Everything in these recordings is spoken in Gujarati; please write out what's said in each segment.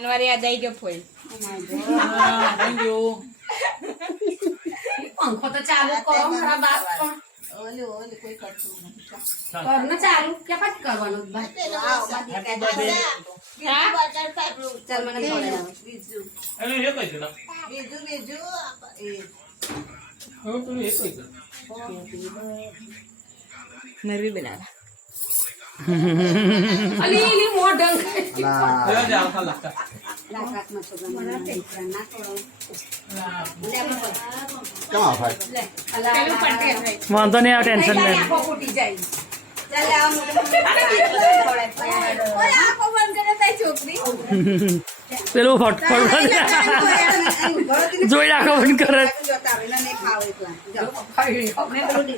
અનવારે યાદ આવી ગયો ફોઈ. Thank you. પંખો તો ચાલુ કરો મારા બાપ પણ. ઓલી કોઈ કરતું નથી. ઘરનો ચાલુ કે પછી કરવાનું ભાઈ. Happy birthday. ચાલ મને ખવડાવો. બીજું અરે એ કઈ ગયો? બીજું હવે પેલું એ કઈ ગયો? નરવી બનાવા. અલી એની મોઢં જરા જાવ ખાલા. લાકાતમાં છોકરાને દીકરા ના ખવડાવો. લે આપણે કેમ ભાઈ લે અલા પેલું પટ્ટે હોય. વાંધો નહીં આવે ટેન્શન નહીં નહીં આંખો ફૂટી જાય. ચાલ લે આ મોઢું ખવડાવ. ઓલા આંખો બંધ કરે તારી છોકરી. પેલું ફટફટ જોઈ રાખો પણ કરે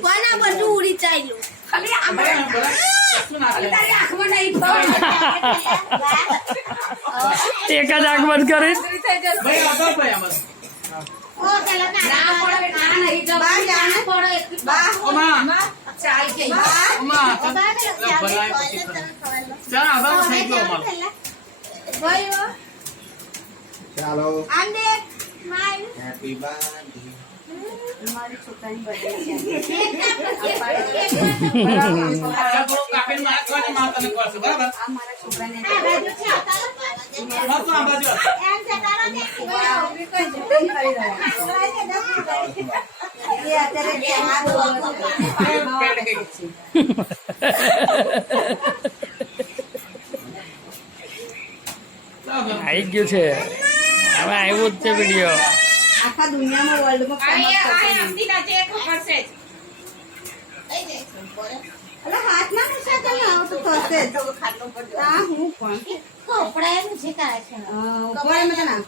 કોના બધું ઉડી ચાલ્યું. ખાલી આ શું નાખે? તારી આંખમાં નહીં પડે. એક જ આંખ બંધ કરી ભાઈ આગળ ભાઈ અમારે. ઓ ચાલો ના પડે ના નહીં જવા ના પડે એટલી ઓમાં ચાલ કે ઓમાં ભલાય પછી કરે. ચાલ આગળ થઈ ગયો અમારો. ભાઈઓ ચાલો આંદે માય હેપી બર્થડે મારી છોકરાની બર્થડે છે. ચાલ થોડું કાપીને મારા ખાવાની માં તને કરશે બરાબર. આ મારા છોકરાને આ બાજુ છે બસ તો આ બાજુ આવ. એમ જતારો દે એ અત્યારે કેમાં પેટ ગઈ. ચાલ આવી ગયું છે હવે આવ્યું જ છે વિડીયો આખા દુનિયામાં વર્લ્ડમાં આમથી નાચે ખબર છે જ. અલા હાથ ના મૂછા તો આવ તો થશે જ. આ હું પણ કપડા એમ છે કાય છે. ઉપર મત ના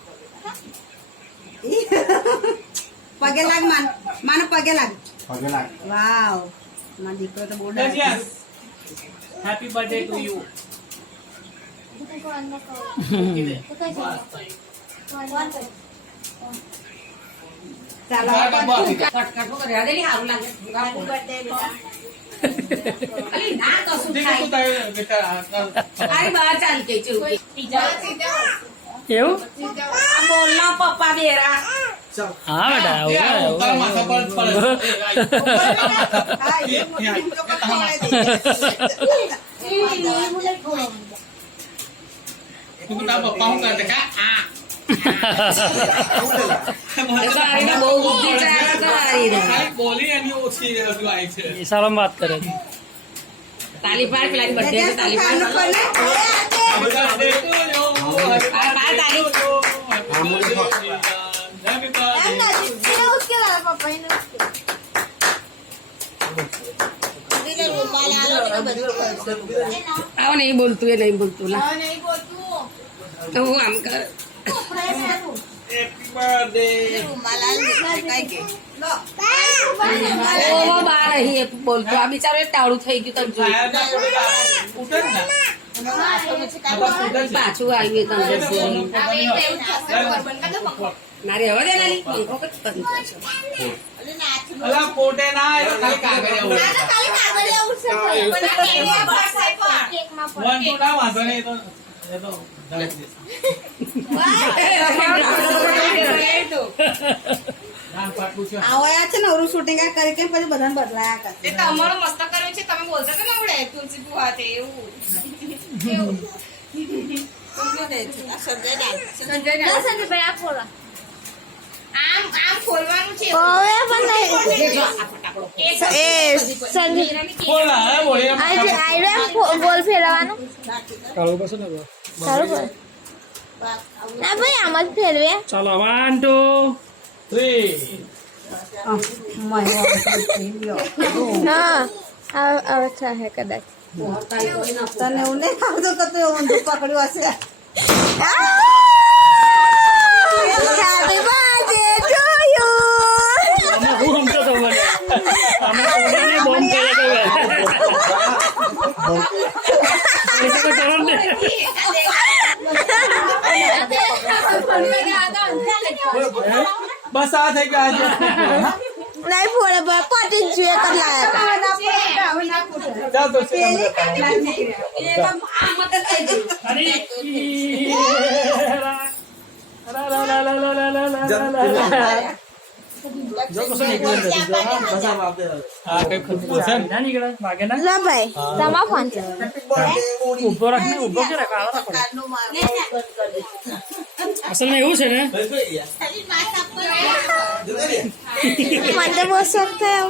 પગે લાગ માનો પગે લાગ. પગે લાગ વાવ મારો દીકરો તો બહુ ડરે. Yes happy birthday to you. ચાલો કટકટો કરે અરે સારું લાગે. અલી ના કશું ઠીક થાય તું તારે બેટા આરી બહાર ચાલ કે છે એવું આ બોલના પપ્પા બેરા હા બેટા આવું આવું. તારા માથા પર પડે. તું તારા પપ્પા હું કરે કા આ આરીને બહુ બુદ્ધિ ચાલે તો આરીને ખાલી બોલી એની ઓછી હજુ આવી છે. ઈશારામાં વાત કરે છે. તાલી પાડ પેલાની બર્થડે છે તાલી પાડ Happy birthday to you. Happy બાય તાલી Happy birthday. उसके वाला पापा ने આવો નહીં બોલતું એ નહીં બોલતું લા नहीं बोलतू તો હું આમ કર Happy birthday. ઓ બા નહીં એ બોલતું આ બિચારો એક ટાળું થઈ ગયું તમે જોયું ઉઠે જ ને. પાછું આવ્યું તમે જોયું. હવે એવું થશે બરબન કા તો પકડો મારે હવે દે નાની પંખો કઈ બંધ કરશો. અલા પોટે ના એ તો ખાલી કાગળિયા ઉડે. ના ખાલી કાગળિયા ઉડશે પણ કેક માં પડશે કેક માં વન ટુ ના વાંધો નહીં એ તો દળાઈ જશે. નામ પાટલું છે. આયા છે ને ઓરું શૂટિંગ કરી કે પછી બધાને બદલાયા કરે તે તમારો મસ્ત કર્યો છે તમે બોલતા કે ના આવડે તુલસી બુઆ તે એવું સંજય ભાઈ આ ખોલો આમ આમ ખોલવાનું છે બોલા હે બોલી એમ. બોલ ફેરવાનું કાળું કશું ને સારું કર ના ભાઈ આમ જ ફેરવે ચાલો 1 2 3 હા હવે થાય કદાચ તને એવું નહીં ખાવતો તો તે ઊંધું પકડ્યું હશે હેપી બર્થડે ટુ યુ અમે હું સમજો તો મને અમે કોઈને બોમ્બ કર્યા તો એ તો ચરણ ને બસ આ થઈ ગયા આજે. નહીં ફોડે પટી જ જોઈએ કર લાયા ચાલ તો છે અરે જો કશું નીકળે નથી જો હા કઈ ખુશબુ છે ને ના નીકળે વાગે ના લો ભાઈ તમારો ફોન છે ઉભો રાખ ને ઉભો કે કાળો રાખો અસલ માં એવું છે ને મને તો બહુ શોખ થયો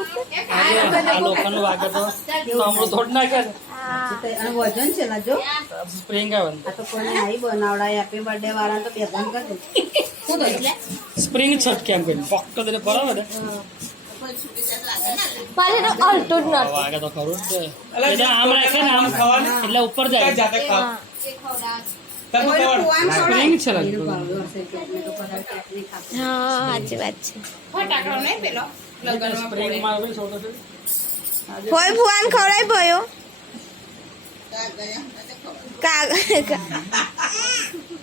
આ લોકોનું વાગે તો હમણાં થોડ નાખે અને વજન છે ને જો સ્પ્રિંગ આવે આ તો કોઈને આવી બનાવડાય હેપી બર્થડે વાળા તો બે ભાન કરી દે સ્પ્રિંગ છટકે એમ કરીને ફક્ત તેને બરાબર ને મારે તો અલટું જ નથી વાગે તો ખરું જ છે એટલે આમ રાખે ને આમ ખાવાનું એટલે ઉપર જાય સ્પ્રિંગ છે લાગતું હા સાચી વાત છે ફટાકડો નહીં પેલો લગનમાં સ્પ્રિંગ માં આવે છોટો છે કોઈ ભુવાન ખવડાય ભયો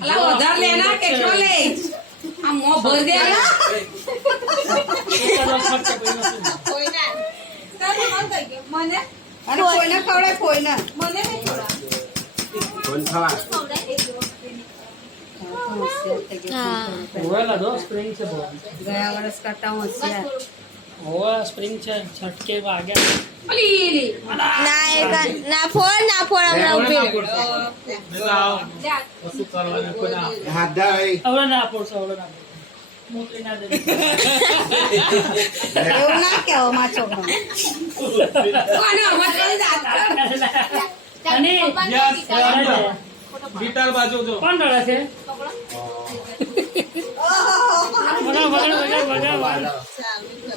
અલા વધારે લેના કેટલો લે આ મો ભર દે મને અને કોઈને ખવડાય કોઈને મને નહીં થોડા કોણ ખાવા હા ઓવેલા દો સ્પ્રિંગ છે બહુ ગયા વર્ષ કરતા હોશિયાર ઓવે સ્પ્રિંગ છે છટકે વાગે અલી ના ના ફોન હમણાં ઉભી હાથ ડાય હવે ના પડશે હવે ના મોકલી ના દે એવું ના કહેવો માં છોકરો કોને અમારે જાત અને ગિટાર બાજુ જો કોણ રડે છે વગર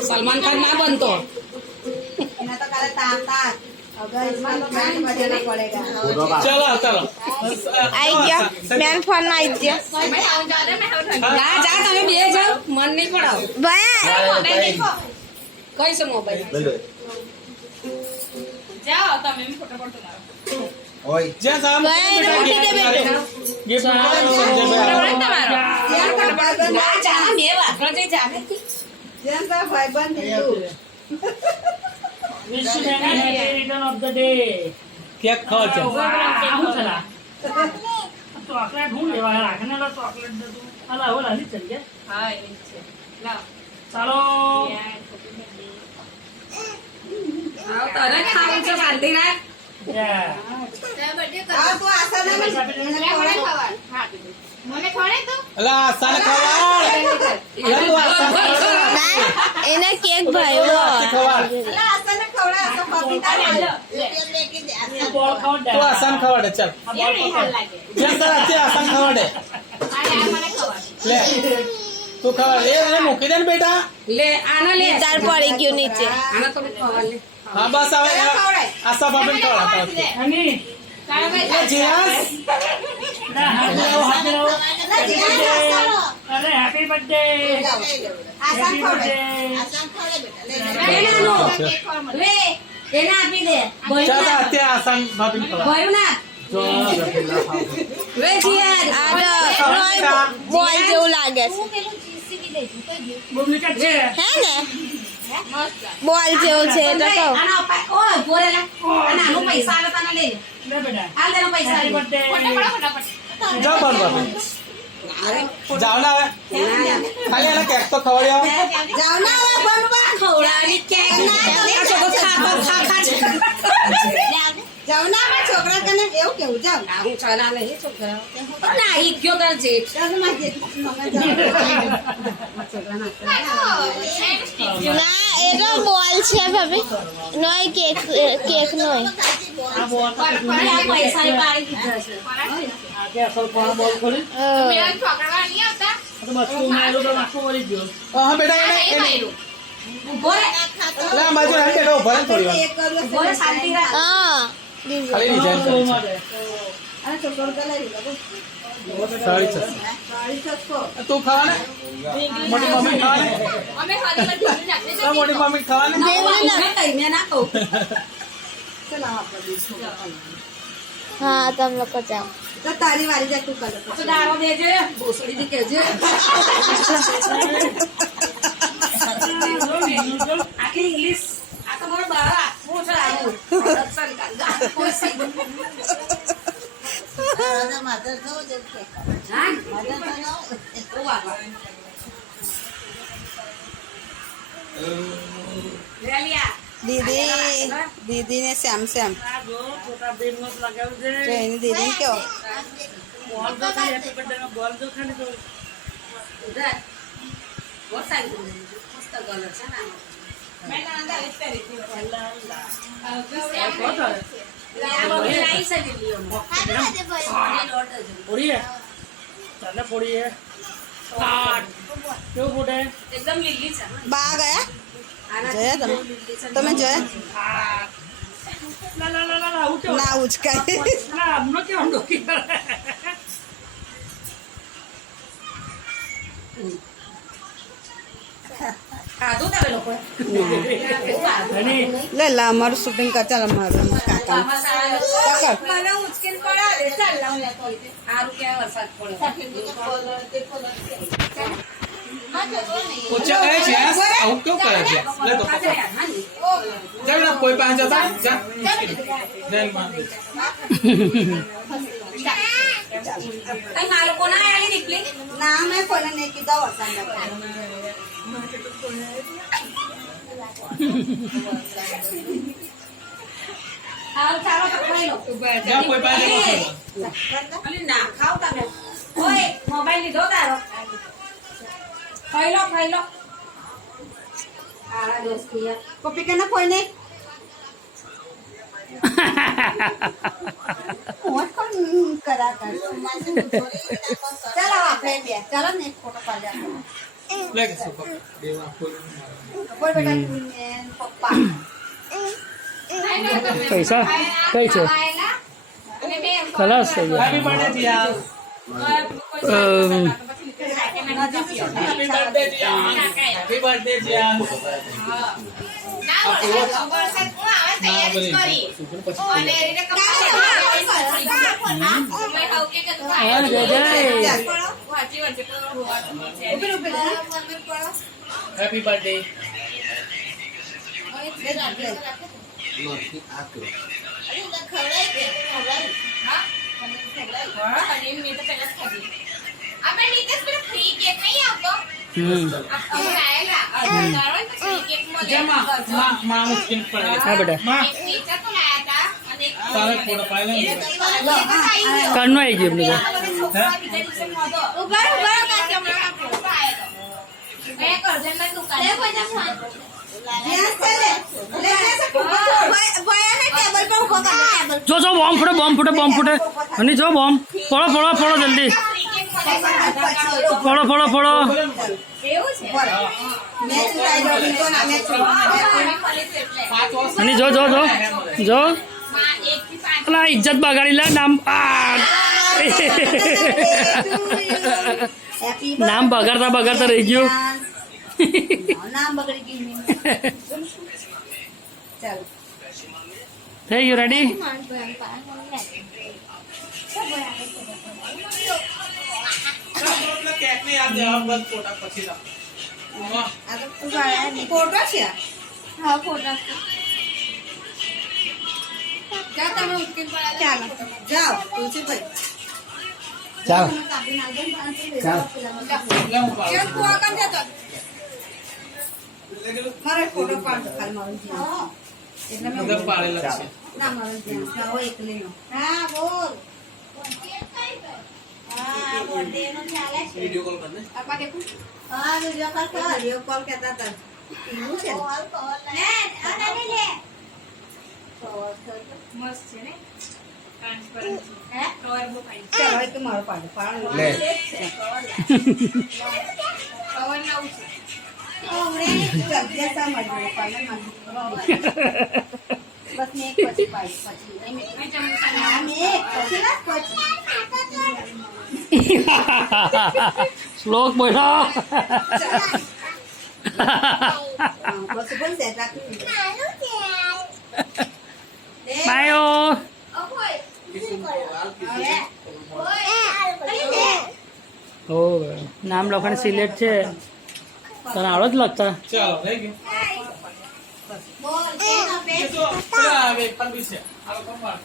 સલમાન ખાન ના બનતો એના તો કાલે તાપ અગર इसमें तो बैंड बजाना पड़ेगा ચાલો ચાલો આવી ગયો બેન ફોન માં આવી ગયો મેં આવું જાને મેં આવું જા જા તમે બે જાઓ મન નહીં પડાવ ભાઈ કઈ છે મોબાઈલ જાઓ તમે એમ ફોટો પડતો મારો ઓય જ્યાં સામ ભાઈ રોટી દે બેટો ગિફ્ટ ના જા બે વાગણ જઈ જાને જેમ તો ભાઈબંધ Hindu wish you happy return of the day cake ખાવ છે ચોકલેટ હું લેવા રાખને લો ચોકલેટ દે તું અલા ઓલા ની ચલ ગયા હા એ છે લાવ ચાલો આવ તને ખાવું છે શાંતિ રાખ બર્થડે આ તો આશા ના મને ખવડાય હા મને ખવડાય તો અલા આસાન ખવાડ તું આસાન ના એને કેક ભાઈઓ ખવાડ અલા આશા ને ખવડાય આશા પાપી બોલ ખાવ દે તું આસાન ખવાડે ચાલ એ નહીં હાલ લાગે જ્યાં તાર છે આસાન ખવાડે આ મને ખવડાય લે તું ખવાડ એ મૂકી દે ને બેટા લે આના લે તાર પડી ગયું નીચે આના તો ખવા લે હા બસ હવે આશા બાપન ખવાડ હની તારા ભાઈ જીયાસ ના હાથ લાવો અરે હેપી બર્થડે આશા હેપી બર્થડે લે એને આપી દે ચાલ અત્યારે આસાન બાપન ખવાડ ભયું ના જો વે જીયાર આ તો રોય બોલ જેવું લાગે છે ડુપ્લિકેટ છે હે ને બોલ જેવું છે તો કહું આના ઉપર ઓય બોલેલા આના નો પૈસા આલે તને લે લે બેટા હાલ દેનો પૈસા હેપી બર્થડે ફટાફટ જાઓ બાર બાપન જાઓ ના હવે ખાલી એને કેક તો ખવડાવો જાવ ના હવે બનવા ખવડાવી કેક ના છોકરો ખા જાવ ના મારા છોકરા કને એવું કેવું જાવ હું ચાલા નહીં છોકરા ના ઈ કયો કર જે જાવ માં જે મગા જાવ છોકરા ના ના એ તો બોલ છે ભાભી નોય કેક નોય આ બોલ પૈસા ની પાડી દીધા છે આ કે અસલ કોણ બોલ ખોલી મેરા છોકરા નહીં આવતા તો બસ તું મારો તો નાખો મરી ગયો હા બેટા એ એને માર્યું બોલે લા બાજુ રાખ બેટો ભલે થોડી વાર એક કરું બોલે શાંતિ રાખ હા ખાલી ડિઝાઇન બહુ કરી માટે અને છોકરો ગલાઈ દીધો સારી છે સાડી સસ્તો તું ખાવા ને મોટી મમ્મી ખાવા ને અમે ખાલી પર ઢોલી નાખીએ લા મોટી મમ્મી ખાવા ને મેં કઈ મેં ના કહું ચલો આપણે છોકરા હા તમે લોકો જાઓ તો તારી વારી જાય તું કર તો દારો દેજે ભોસડી ની કહેજે આખી ઇંગ્લિશ આ તો મારો બાર આપવું છે આવું માધર થવો જ છે હા માધર થવો ઓ બાબા દીદી ને શ્યામ શ્યામ આ જો ફોટા બેન નો લગાવ્યું છે જો એની દીદી કેવો બોલ તો ખાલી હેપી બર્થડે નો બોલ તો ખાલી તો બહુ સારું મસ્ત કલર છે ને बहुत फोड़ी है चलने फोड़ी है क्यों फूटे એકદમ લીલી છે બા ગયા જોયા તમે જોયા ला ला ला ला उठो ના ઉચકાય ना हमने क्यों डोकी ખાધું તમે લોકો नहीं લે લા અમારું શૂટિંગ કર ચાલ અમારું કાકા પકડ મને ઉચકીને પડાવે ચાલ લાવ લે તો સારું ક્યાં વરસાદ પડ્યો પૂછે કહે છે આવું કેવું કરે છે લે તો જાવ ના કોઈ પાસે જતા જા જય માં કઈ મારો કોના આલી નીકળી ના મેં કોને નહીં કીધા વરસાદ સારું ચાલો તો ખાઈ લો જા કોઈ પાસે જતા અલી ના ખાવ તમે ઓય મોબાઈલ લીધો તારો ખાઈ લો આરા દોસ્તી કોપી કે ના કોઈ નહીં કોણ કરા કર ચાલો આપણે બે ચાલો ને એક ફોટો પાડ્યા લે કે સુકો દેવા કોઈ બોલ બેટા તું ને પપ્પા पैसा कई छे खलास થઈ ગયા happy birthday Jiya happy birthday Jiya happy birthday Jiya happy birthday માં મુશ્કેલ પડે હા બેટા માં તારે ફોટો પાડે કાનો આવી ગયો એમને જો જો બોમ્બ ફૂટે અને જો બોમ્બ ફોડો જલ્દી ફોડો અને જો અલા ઇજ્જત બગાડી લે નામ નામ બગાડતા રહી ગયું નામ બગડી ગયું ચાલો થઈ ગયું રેડી કેક ને યાદ દેવા બસ ફોટા પછી લા આ તો ફોટો છે હા ફોટા જા તમે ઉચકીને પડાવે ચાલો જાઓ તુલસીભાઈ ચાલો લે હું પાડું કેમ કુવા કામ જતો મારે ફોટો પાડો ખાલી મારું ધ્યાન એટલે મેં અંદર પાડેલા છે ના મારું ધ્યાન જાઓ એકલી નો હા બોલ હા બોલ નો ચાલે છે વિડિયો કોલ કરને આપા દેખું હા વિડિયો કોલ કર વિડિયો કોલ કહેતા હતા એવું છે લે આના લે મસ્ત છે ને ટ્રાન્સપરન્ટ હે કવર બહુ ફાઈન ચાલો એક મારો પાડો લે કવર ના ઉછે જગ્યા સમજ પાડો બસ મેં એક પછી પાડી પછી હા મેં એક પછી ના પછી શ્લોક બોલો બસ બોલ દે રાખી બાયો ઓ નામ લખણ સિલેક્ટ છે તને આવડે જ લખતા ચાલો થઈ ગયું બોલ તો પેલા આવે પણ બી છે આ લોકો પાડ